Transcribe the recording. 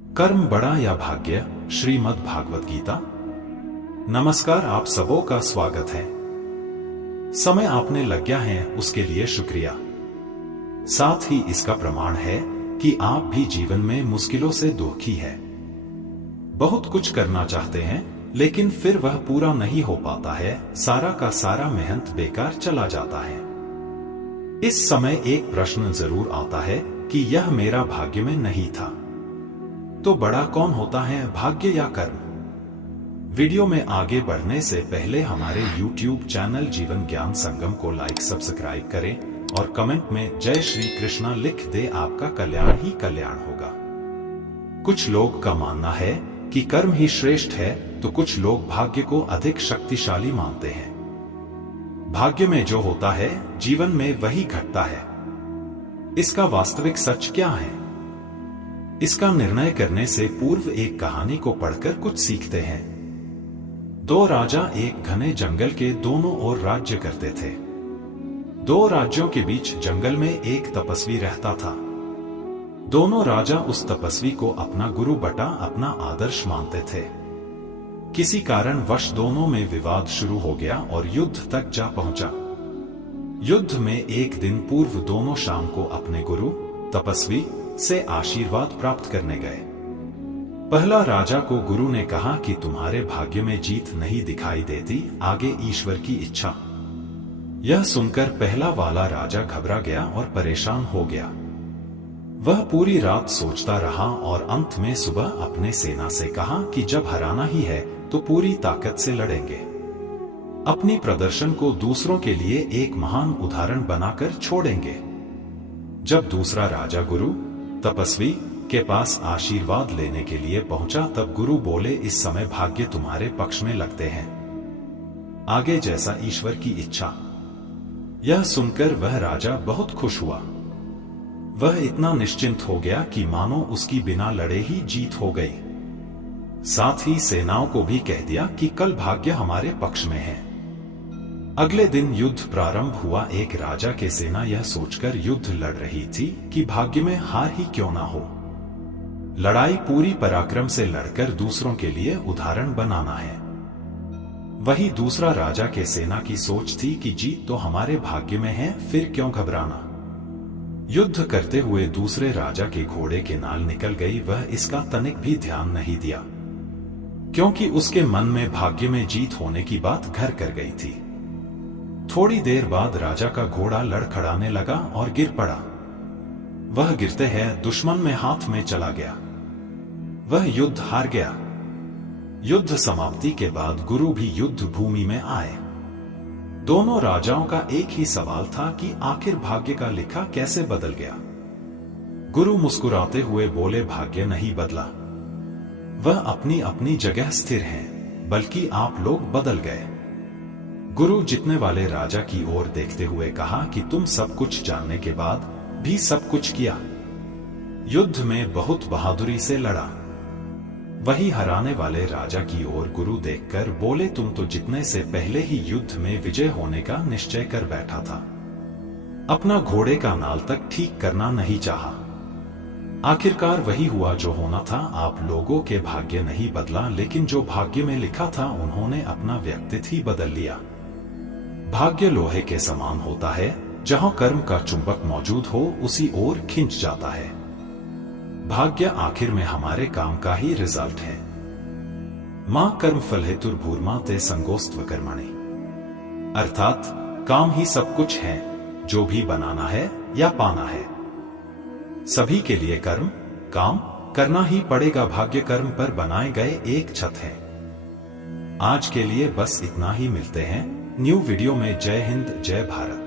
कर्म बड़ा या भाग्य, श्रीमद् भागवत गीता। नमस्कार, आप सबों का स्वागत है। समय आपने लग्या है उसके लिए शुक्रिया। साथ ही इसका प्रमाण है कि आप भी जीवन में मुश्किलों से दुखी है। बहुत कुछ करना चाहते हैं लेकिन फिर वह पूरा नहीं हो पाता है, सारा का सारा मेहनत बेकार चला जाता है। इस समय एक प्रश्न जरूर आता है कि यह मेरा भाग्य में नहीं था। तो बड़ा कौन होता है, भाग्य या कर्म? वीडियो में आगे बढ़ने से पहले हमारे YouTube चैनल जीवन ज्ञान संगम को लाइक सब्सक्राइब करें और कमेंट में जय श्री कृष्णा लिख दे, आपका कल्याण ही कल्याण होगा। कुछ लोग का मानना है कि कर्म ही श्रेष्ठ है, तो कुछ लोग भाग्य को अधिक शक्तिशाली मानते हैं। भाग्य में जो होता है जीवन में वही घटता है। इसका वास्तविक सच क्या है? इसका निर्णय करने से पूर्व एक कहानी को पढ़कर कुछ सीखते हैं। दो राजा एक घने जंगल के दोनों ओर राज्य करते थे। दो राज्यों के बीच जंगल में एक तपस्वी रहता था। दोनों राजा उस तपस्वी को अपना गुरु बटा अपना आदर्श मानते थे। किसी कारणवश दोनों में विवाद शुरू हो गया और युद्ध तक जा पहुंचा। युद्ध में एक दिन पूर्व दोनों शाम को अपने गुरु तपस्वी से आशीर्वाद प्राप्त करने गए। पहला राजा को गुरु ने कहा कि तुम्हारे भाग्य में जीत नहीं दिखाई देती, आगे ईश्वर की इच्छा। यह सुनकर पहला वाला राजा घबरा गया और परेशान हो गया। वह पूरी रात सोचता रहा और अंत में सुबह अपने सेना से कहा कि जब हराना ही है तो पूरी ताकत से लड़ेंगे। अपनी प्रदर्शन को दूसरों के लिए एक महान उदाहरण बनाकर छोड़ेंगे। जब दूसरा राजा गुरु तपस्वी के पास आशीर्वाद लेने के लिए पहुंचा, तब गुरु बोले, इस समय भाग्य तुम्हारे पक्ष में लगते हैं, आगे जैसा ईश्वर की इच्छा। यह सुनकर वह राजा बहुत खुश हुआ। वह इतना निश्चिंत हो गया कि मानो उसकी बिना लड़े ही जीत हो गई। साथ ही सेनाओं को भी कह दिया कि कल भाग्य हमारे पक्ष में है। अगले दिन युद्ध प्रारंभ हुआ। एक राजा के सेना यह सोचकर युद्ध लड़ रही थी कि भाग्य में हार ही क्यों ना हो। लड़ाई पूरी पराक्रम से लड़कर दूसरों के लिए उदाहरण बनाना है। वही दूसरा राजा के सेना की सोच थी कि जीत तो हमारे भाग्य में है, फिर क्यों घबराना। युद्ध करते हुए दूसरे राजा के घोड़े के नाल निकल गई। वह इसका तनिक भी ध्यान नहीं दिया, क्योंकि उसके मन में भाग्य में जीत होने की बात घर कर गई थी। थोड़ी देर बाद राजा का घोड़ा लड़खड़ाने लगा और गिर पड़ा। वह गिरते हैं दुश्मन में हाथ में चला गया। वह युद्ध हार गया। युद्ध समाप्ति के बाद गुरु भी युद्ध भूमि में आए। दोनों राजाओं का एक ही सवाल था कि आखिर भाग्य का लिखा कैसे बदल गया। गुरु मुस्कुराते हुए बोले, भाग्य नहीं बदला, वह अपनी अपनी जगह स्थिर हैं, बल्कि आप लोग बदल गए। गुरु जितने वाले राजा की ओर देखते हुए कहा कि तुम सब कुछ जानने के बाद भी सब कुछ किया, युद्ध में बहुत बहादुरी से लड़ा। वही हराने वाले राजा की ओर गुरु देखकर बोले, तुम तो जितने से पहले ही युद्ध में विजय होने का निश्चय कर बैठा था, अपना घोड़े का नाल तक ठीक करना नहीं चाहा। आखिरकार वही हुआ जो होना था। आप लोगों के भाग्य नहीं बदला, लेकिन जो भाग्य में लिखा था उन्होंने अपना व्यक्तित्व ही बदल लिया। भाग्य लोहे के समान होता है, जहां कर्म का चुंबक मौजूद हो उसी ओर खिंच जाता है। भाग्य आखिर में हमारे काम का ही रिजल्ट है। मां कर्म फल हेतुर्भूर्मा ते संगोस्त्व कर्मणि, अर्थात काम ही सब कुछ है, जो भी बनाना है या पाना है, सभी के लिए कर्म काम करना ही पड़ेगा। भाग्य कर्म पर बनाए गए एक छत है। आज के लिए बस इतना ही। मिलते हैं न्यू वीडियो में। जय हिंद, जय भारत।